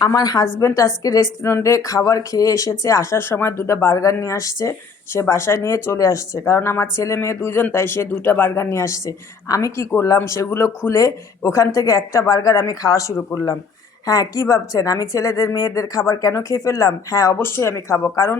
আমার হাজব্যান্ড আজকে রেস্টুরেন্টে খাবার খেয়ে এসেছে, আসার সময় দুটো বার্গার নিয়ে আসছে, সে বাসায় নিয়ে চলে আসছে। কারণ আমার ছেলে মেয়ে দুজন তাই সে দুটা বার্গার নিয়ে আসছে। আমি কি করলাম, সেগুলো খুলে ওখান থেকে একটা বার্গার আমি খাওয়া শুরু করলাম। হ্যাঁ কি ভাবছেন? আমি ছেলেদের, মেয়েদের খাবার কেন খেয়ে ফেললাম? হ্যাঁ অবশ্যই আমি খাব। কারণ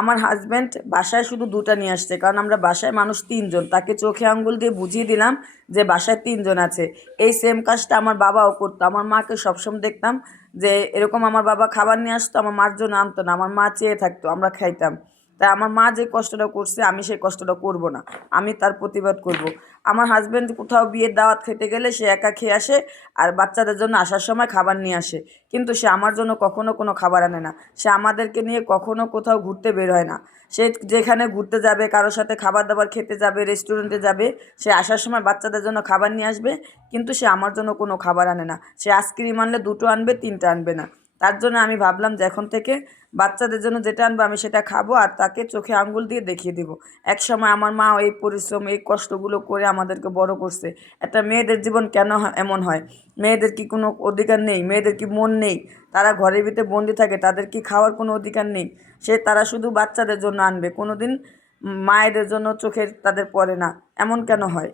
আমার হাজব্যান্ড বাসায় শুধু দুটা নিয়ে আসছে, কারণ আমরা বাসায় মানুষ তিনজন। তাকে চোখে আঙ্গুল দিয়ে বুঝিয়ে দিলাম যে বাসায় তিনজন আছে। এই সেম কাজটা আমার বাবাও করতো। আমার মাকে সবসময় দেখতাম যে এরকম আমার বাবা খাবার নিয়ে আসতো, আমার মার জন্য আনতো না, আমার মা চেয়ে থাকতো, আমরা খাইতাম। তাই আমার মা যে কষ্টটা করছে, আমি সেই কষ্টটা করব না। আমি তার প্রতিবাদ করব। আমার হাজব্যান্ড কোথাও বিয়ের দাওয়াত খেতে গেলে সে একা খেয়ে আসে আর বাচ্চাদের জন্য আসার সময় খাবার নিয়ে আসে। কিন্তু সে আমার জন্য কখনো কোনো খাবার আনে না। সে আমাদেরকে নিয়ে কখনো কোথাও ঘুরতে বের হয় না। সে যেখানে ঘুরতে যাবে, কারোর সাথে খাবার দাবার খেতে যাবে রেস্টুরেন্টে যাবে, সে আসার সময় বাচ্চাদের জন্য খাবার নিয়ে আসবে। কিন্তু সে আমার জন্য কোনো খাবার আনে না। সে আইসক্রিম আনলে দুটো আনবে, তিনটা আনবে না। তার জন্য আমি ভাবলাম যে এখন থেকে বাচ্চাদের জন্য যেটা আনব আমি সেটা খাব আর তাকে চোখে আঙ্গুল দিয়ে দেখিয়ে দিব। এক সময় আমার মা এই পরিশ্রম, এই কষ্টগুলো করে আমাদেরকে বড় করছে। একটা মেয়েদের জীবন কেন এমন হয়? মেয়েদের কি কোনো অধিকার নেই? মেয়েদের কি মন নেই? তারা ঘরের ভিতরে বন্দি থাকে, তাদের কি খাওয়ার কোনো অধিকার নেই? সে তারা শুধু বাচ্চাদের জন্য আনবে কোনো দিন মায়েদের জন্য চোখের তাদের পড়ে না। এমন কেন হয়?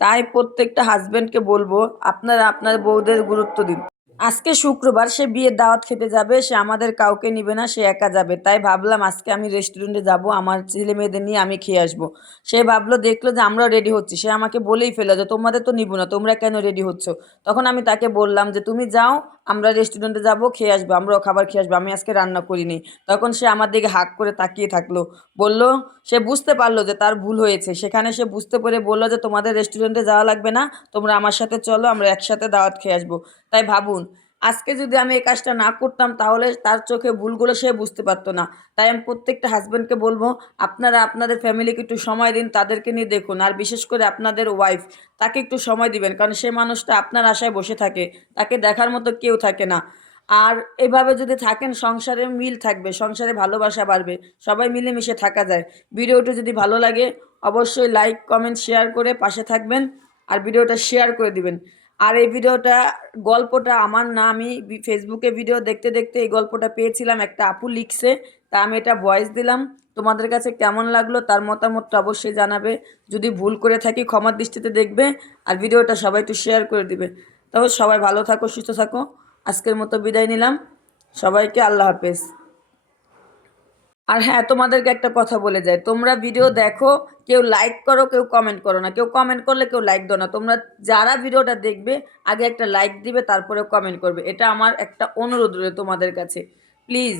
তাই প্রত্যেকটা হাজব্যান্ডকে বলব, আপনারা আপনার বউদের গুরুত্ব দিন। আজকে শুক্রবার সে বিয়ের দাওয়াত খেতে যাবে, সে আমাদের কাউকে নিবে না, সে একা যাবে। তাই ভাবলাম আজকে আমি রেস্টুরেন্টে যাব, আমার ছেলে মেয়েদের নিয়ে আমি খেয়ে আসব। সে ভাবলো, দেখল যে আমরাও রেডি হচ্ছি। সে আমাকে বলেই ফেলো যে, তোমাদের তো নিব না, তোমরা কেন রেডি হচ্ছ? তখন আমি তাকে বললাম যে, তুমি যাও, আমরা রেস্টুরেন্টে যাব, খেয়ে আসব, আমরাও খাবার খেয়ে আসব, আমি আজকে রান্না করিনি। তখন সে আমার দিকে হাক করে তাকিয়ে থাকল। বলল, সে বুঝতে পারল যে তার ভুল হয়েছে। সেখানে সে বুঝতে পেরে বলল যে, তোমাদের রেস্টুরেন্টে যাওয়া লাগবে না, তোমরা আমার সাথে চলো, আমরা একসাথে দাওয়াত খেয়ে আসব। তাই ভাবুন, আজকে যদি আমি এই কাজটা না করতাম তাহলে তার চোখে ভুলগুলো সে বুঝতে পারতো না। তাই আমি প্রত্যেকটা হাজব্যান্ডকে বলব, আপনারা আপনাদের ফ্যামিলিকে একটু সময় দিন, তাদেরকে নিয়ে দেখুন। আর বিশেষ করে আপনাদের ওয়াইফ তাকে একটু সময় দিবেন, কারণ সে মানুষটা আপনার আশায় বসে থাকে, তাকে দেখার মতো কেউ থাকে না। আর এভাবে যদি থাকেন, সংসারে মিল থাকবে, সংসারে ভালোবাসা বাড়বে, সবাই মিলেমিশে থাকা যায়। ভিডিওটি যদি ভালো লাগে, অবশ্যই লাইক কমেন্ট শেয়ার করে পাশে থাকবেন, আর ভিডিওটা শেয়ার করে দিবেন। আর এই ভিডিওটা, গল্পটা আমার না, আমি ফেসবুকে ভিডিও দেখতে দেখতে এই গল্পটা পেয়েছিলাম, একটা আপু লিখছে, তা আমি এটা ভয়েস দিলাম। তোমাদের কাছে কেমন লাগল তার মতামতটা অবশ্যই জানাবে। যদি ভুল করে থাকি ক্ষমার দৃষ্টিতে দেখবে আর ভিডিওটা সবাই একটু শেয়ার করে দিবে। তবে সবাই ভালো থাকো, সুস্থ থাকো। আজকের মতো বিদায় নিলাম। সবাইকে আল্লাহ হাফেজ। আর হ্যাঁ তোমাদেরকে একটা কথা বলে যায় তোমরা ভিডিও দেখো কেউ লাইক করো কেউ কমেন্ট করো না। কেউ কমেন্ট করলে কেউ লাইক দাও না। তোমরা যারা ভিডিওটা দেখবে আগে একটা লাইক দিবে তারপরে কমেন্ট করবে। এটা আমার একটা অনুরোধ রয়ে তোমাদের কাছে। প্লিজ